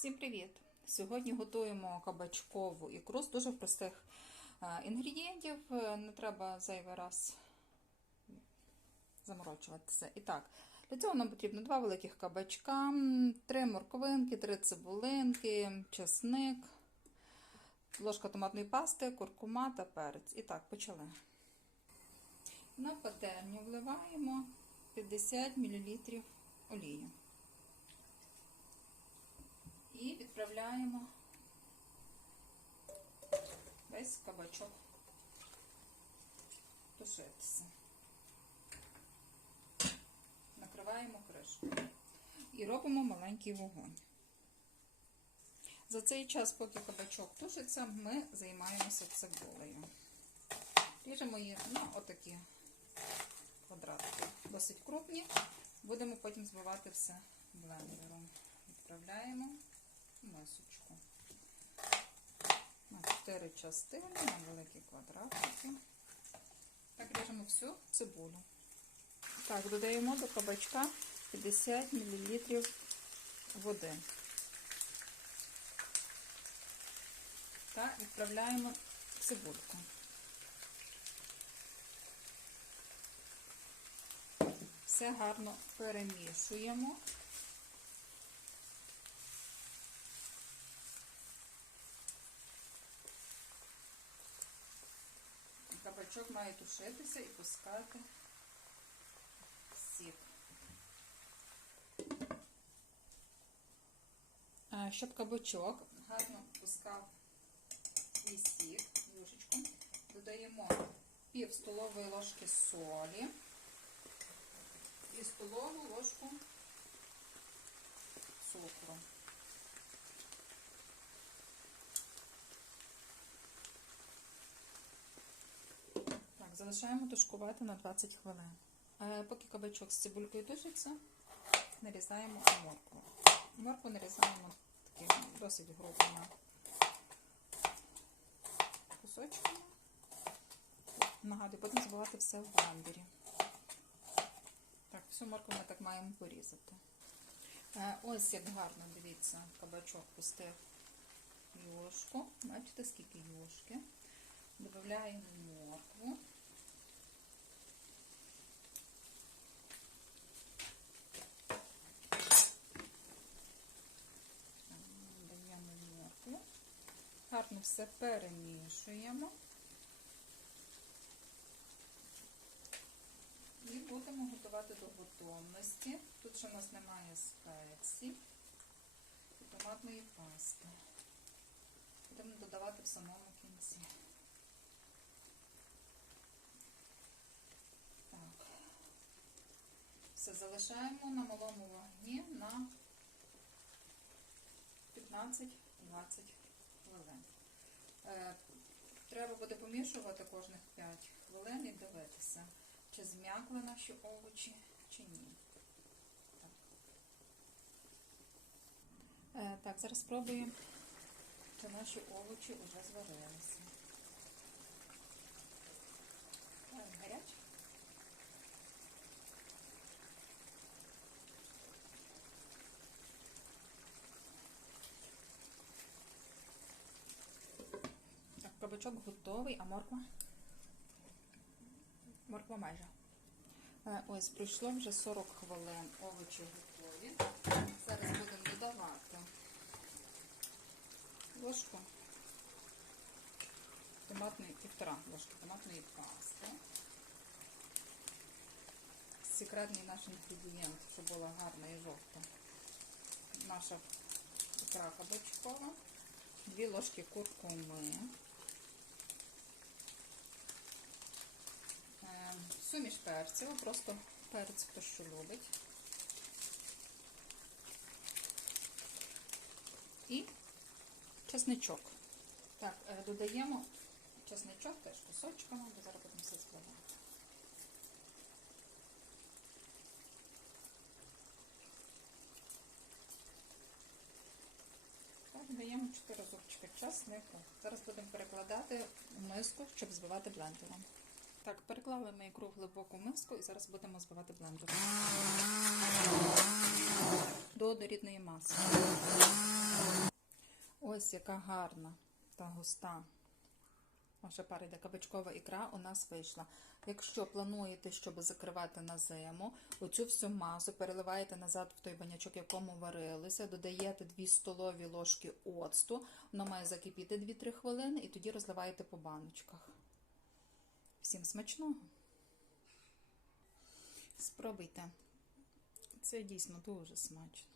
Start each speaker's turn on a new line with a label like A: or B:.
A: Всім привіт! Сьогодні готуємо кабачкову ікру з дуже простих е, інгредієнтів. Е, Не треба зайвий раз заморочуватися. І так, для цього нам потрібно два великих кабачка, три морковинки, три цибулинки, чесник, ложка томатної пасти, куркума та перець. І так, почали. На пательню вливаємо 50 мл олії. І відправляємо весь кабачок тушитися. Накриваємо кришкою і робимо маленький вогонь. За цей час, поки кабачок тушиться, ми займаємося цибулею. Ріжемо її на отакі квадратики, досить крупні. Будемо потім збивати все блендером. Відправляємо в мисочку. На 4 частини, на великі квадратики. Так ріжемо всю цибулю. Так, додаємо до кабачка 50 мл води. Та відправляємо цибульку. Все гарно перемішуємо. Кабачок має тушитися і пускати сік. Щоб кабачок гарно пускав свій сік, юшечку, додаємо пів столової ложки солі і столову ложку цукру. Так, залишаємо тушкувати на 20 хвилин. Е, Поки кабачок з цибулькою тушиться, нарізаємо моркву. Моркву нарізаємо такими досить грубими кусочками. Нагадую, потім збивати все в блендері. Так, всю моркву ми так маємо порізати. Е, Ось як гарно, дивіться, кабачок пустив юшку. Бачите, скільки юшки. Додаємо моркву. Даємо моркву. Гарно все перемішуємо. І будемо готувати до готовності. Тут ще у нас немає спецій і томатної пасти. Будемо додавати в самому кінці. Так. Все залишаємо на малому вогні на 15-20 хвилин. Е, Треба буде помішувати кожних 5 хвилин і дивитися, чи зм'якли наші овочі, чи ні. Так, Е, так зараз спробуємо, чи наші овочі вже зварилися. Е, Гарячі? Так, готовий, а морква? Морква майже. Е, Ось, пройшло вже 40 хвилин, овочі готові. Зараз будемо додавати ложку томатної, півтора ложки томатної пасти. Секретний наш інгредієнт, щоб була гарна і жовта. Наша ікра кабачкова. Дві ложки куркуми. Суміш перців, просто перець, хто що любить. І чесничок. Так, е, додаємо чесничок теж кусочками, бо зараз будемо все складати. Так, даємо 4 зубчики чеснику. Зараз будемо перекладати в миску, щоб збивати блендером. Так, переклали ми ікру в глибоку миску і зараз будемо збивати блендером. До однорідної маси. Ось яка гарна та густа. Ваша пара йде кабачкова ікра у нас вийшла. Якщо плануєте, щоб закривати на зиму, оцю всю масу переливаєте назад в той банячок, в якому варилися, додаєте 2 столові ложки оцту, воно має закипіти 2-3 хвилини, і тоді розливаєте по баночках. Всім смачного! Спробуйте. Це дійсно дуже смачно.